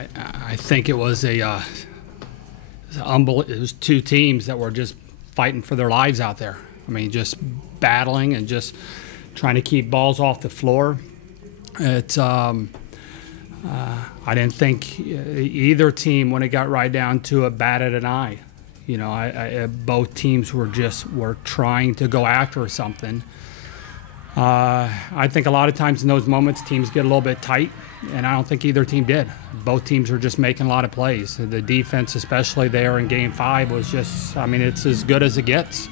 I think it was it was two teams that were just fighting for their lives out there. I mean, just battling and just trying to keep balls off the floor. I didn't think either team, when it got right down to it, batted an eye. You know, both teams were trying to go after something. I think a lot of times in those moments, teams get a little bit tight, and I don't think either team did. Both teams were just making a lot of plays. The defense, especially there in Game 5, was just, I mean, it's as good as it gets.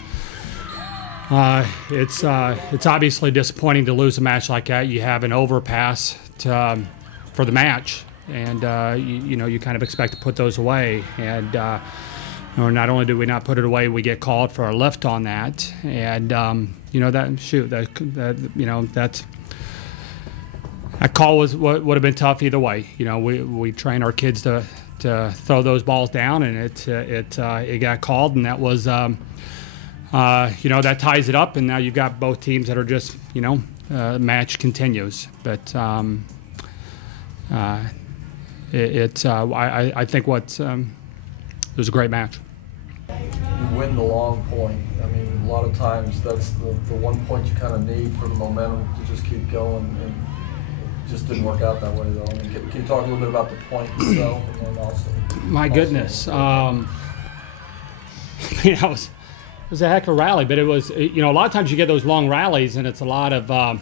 It's obviously disappointing to lose a match like that. You have an overpass for the match, and you kind of expect to put those away. And not only do we not put it away, we get called for a lift on that. And that call would have been tough either way. You know, we train our kids to throw those balls down, and it got called, and that was that ties it up, and now you've got both teams that are just match continues. But I think it was a great match. You win the long point. I mean, a lot of times that's the one point you kind of need for the momentum to just keep going, and it just didn't work out that way, though. I mean, can you talk a little bit about the point itself, and then also? My goodness, it was a heck of a rally, but it was, a lot of times you get those long rallies and it's a lot of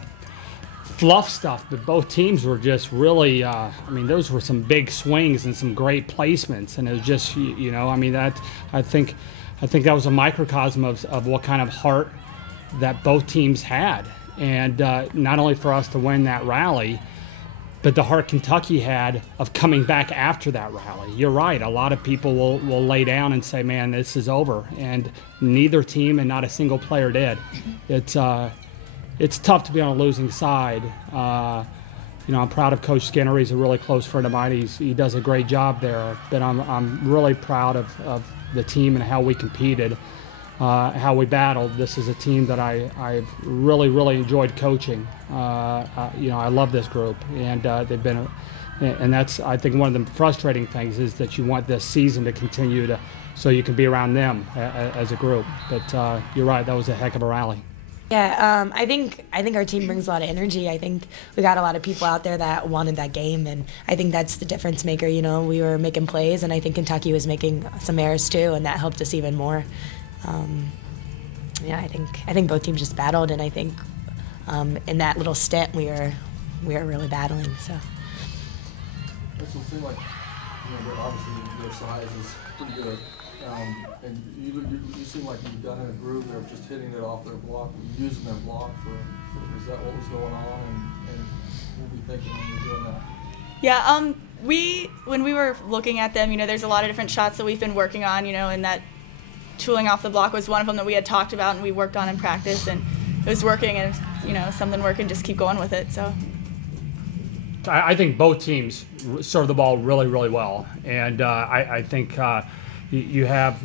fluff stuff, but both teams were just really, those were some big swings and some great placements, and it was just, I think that was a microcosm of what kind of heart that both teams had, and not only for us to win that rally, but the heart Kentucky had of coming back after that rally. You're right, a lot of people will lay down and say, man, this is over, and neither team and not a single player did. It's tough to be on a losing side. I'm proud of Coach Skinner. He's a really close friend of mine. He does a great job there. But I'm really proud of the team and how we competed, how we battled. This is a team that I've really, really enjoyed coaching. I love this group, and they've been, and that's, I think, one of the frustrating things is that you want this season to continue so you can be around them as a group. But you're right, that was a heck of a rally. Yeah, I think our team brings a lot of energy. I think we got a lot of people out there that wanted that game, and I think that's the difference maker. We were making plays, and I think Kentucky was making some errors too, and that helped us even more. I think both teams just battled, and I think in that little stint we were really battling. So. It seems like obviously your size is pretty good. And you seem like you've got in a groove there of just hitting it off their block, using their block for is that what was going on, and what were you thinking when you were doing that? Yeah, when we were looking at them, there's a lot of different shots that we've been working on, and that tooling off the block was one of them that we had talked about and we worked on in practice, and it was working, and something working, just keep going with it. So I think both teams serve the ball really, really well, and I think you have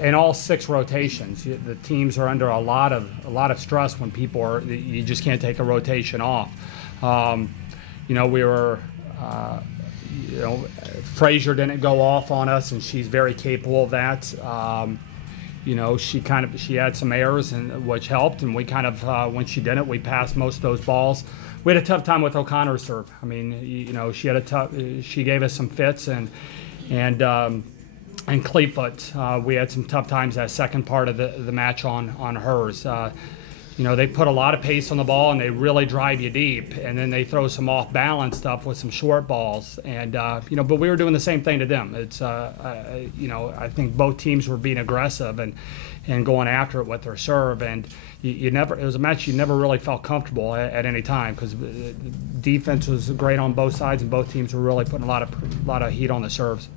in all 6 rotations, the teams are under a lot of stress when you just can't take a rotation off. We were Frazier didn't go off on us, and she's very capable of that. She had some errors, which helped, and we kind of when she didn't, we passed most of those balls. We had a tough time with O'Connor's serve. I mean, she gave us some fits, and Clevefoot, we had some tough times that second part of the match on hers. They put a lot of pace on the ball, and they really drive you deep, and then they throw some off-balance stuff with some short balls, and but we were doing the same thing to them. It's I think both teams were being aggressive and going after it with their serve, and it was a match you never really felt comfortable at any time, because defense was great on both sides, and both teams were really putting a lot of heat on the serves.